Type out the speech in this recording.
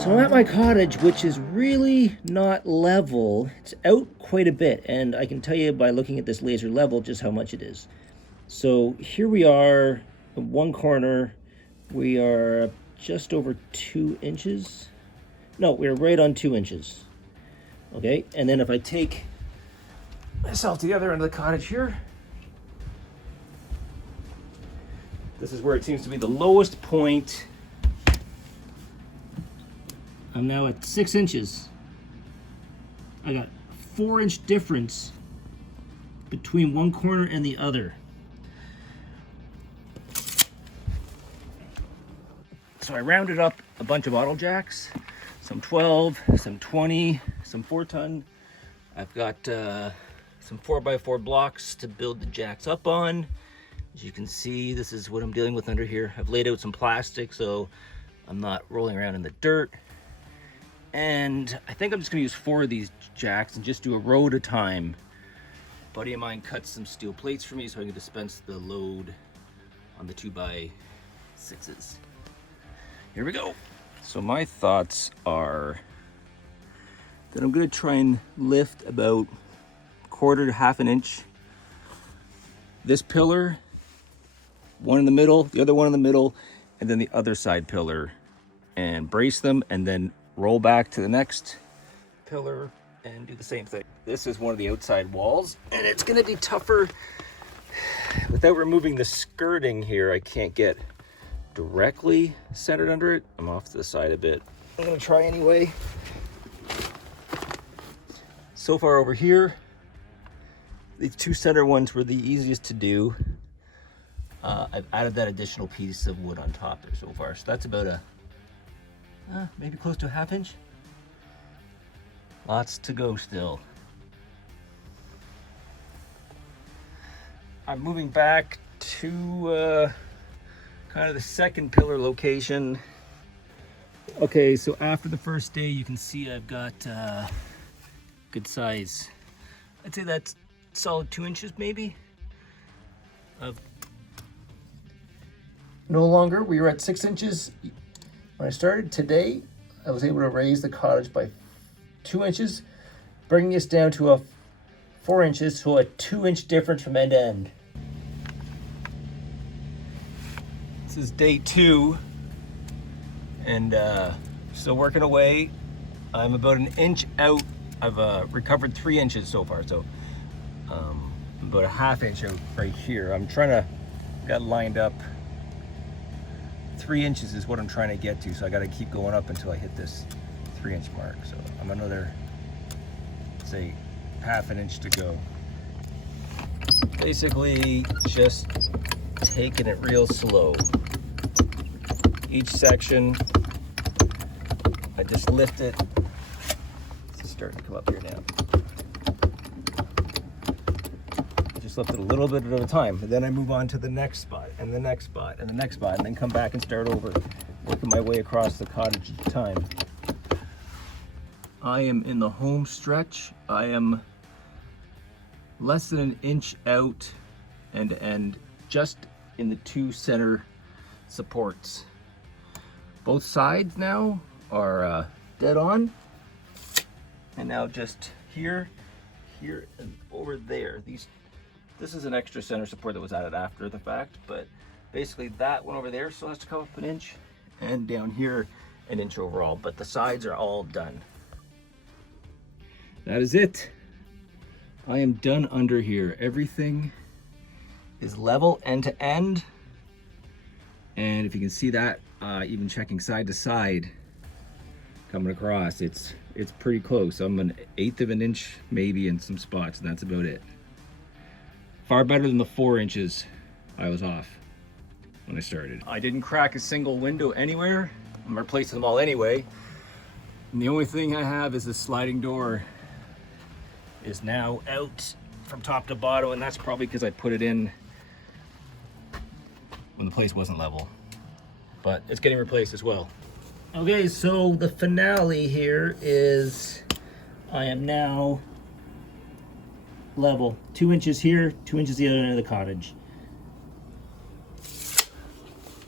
So I'm at my cottage, which is really not level. It's out quite a bit, and I can tell you by looking at this laser level just how much it is. So here we are, in one corner, we are just over 2 inches. No, we're right on 2 inches. Okay, and then if I take myself to the other end of the cottage here, this is where it seems to be the lowest point. I'm now at 6 inches. I got 4-inch difference between one corner and the other. So I rounded up a bunch of auto jacks, some 12, some 20, some 4-ton. I've got some 4x4 blocks to build the jacks up on. As you can see, this is what I'm dealing with under here. I've laid out some plastic so I'm not rolling around in the dirt. And I think I'm just gonna use 4 of these jacks and just do a row at a time. A buddy of mine cut some steel plates for me so I can dispense the load on the 2x6s. Here we go. So my thoughts are that I'm gonna try and lift about 1/4 to 1/2 inch. This pillar, one in the middle, the other one in the middle, and then the other side pillar, and brace them, and then roll back to the next pillar and do the same thing. This is one of the outside walls, and it's gonna be tougher. Without removing the skirting here, I can't get directly centered under it. I'm off to the side a bit. I'm gonna try anyway. So far over here, these 2 center ones were the easiest to do. I've added that additional piece of wood on top there so far. So that's about a maybe close to a 1/2 inch. Lots to go still. I'm moving back to kind of the second pillar location. Okay, so after the first day, you can see I've got good size. I'd say that's solid 2 inches maybe. No longer, we were at 6 inches. When I started today, I was able to raise the cottage by 2 inches, bringing us down to a 4 inches, so a 2-inch difference from end to end. This is day 2, and still working away. I'm about 1 inch out. I've recovered 3 inches so far, so about a 1/2 inch out right here. I'm trying to get lined up. 3 inches is what I'm trying to get to, so I got to keep going up until I hit this 3-inch mark. So I'm another, say, 1/2 inch to go. Basically, just taking it real slow. Each section, I just lift it. It's starting to come up here now. Just lift it a little bit at a time, and then I move on to the next spot, and the next spot, and the next spot, and then come back and start over, working my way across the cottage each time. I am in the home stretch. I am less than 1 inch out end to end, just in the 2 center supports. Both sides now are dead on, and now just here, here, and over there. This is an extra center support that was added after the fact, but basically that one over there still has to come up 1 inch, and down here 1 inch overall, but the sides are all done. That is it. I am done under here. Everything is level end to end, and if you can see that, even checking side to side coming across, it's pretty close. I'm 1/8 of an inch maybe in some spots, and that's about it. Far better than the 4 inches I was off when I started. I didn't crack a single window anywhere. I'm replacing them all anyway. And the only thing I have is the sliding door is now out from top to bottom, and that's probably because I put it in when the place wasn't level. But it's getting replaced as well. Okay, so the finale here is I am now level. 2 inches here, 2 inches the other end of the cottage.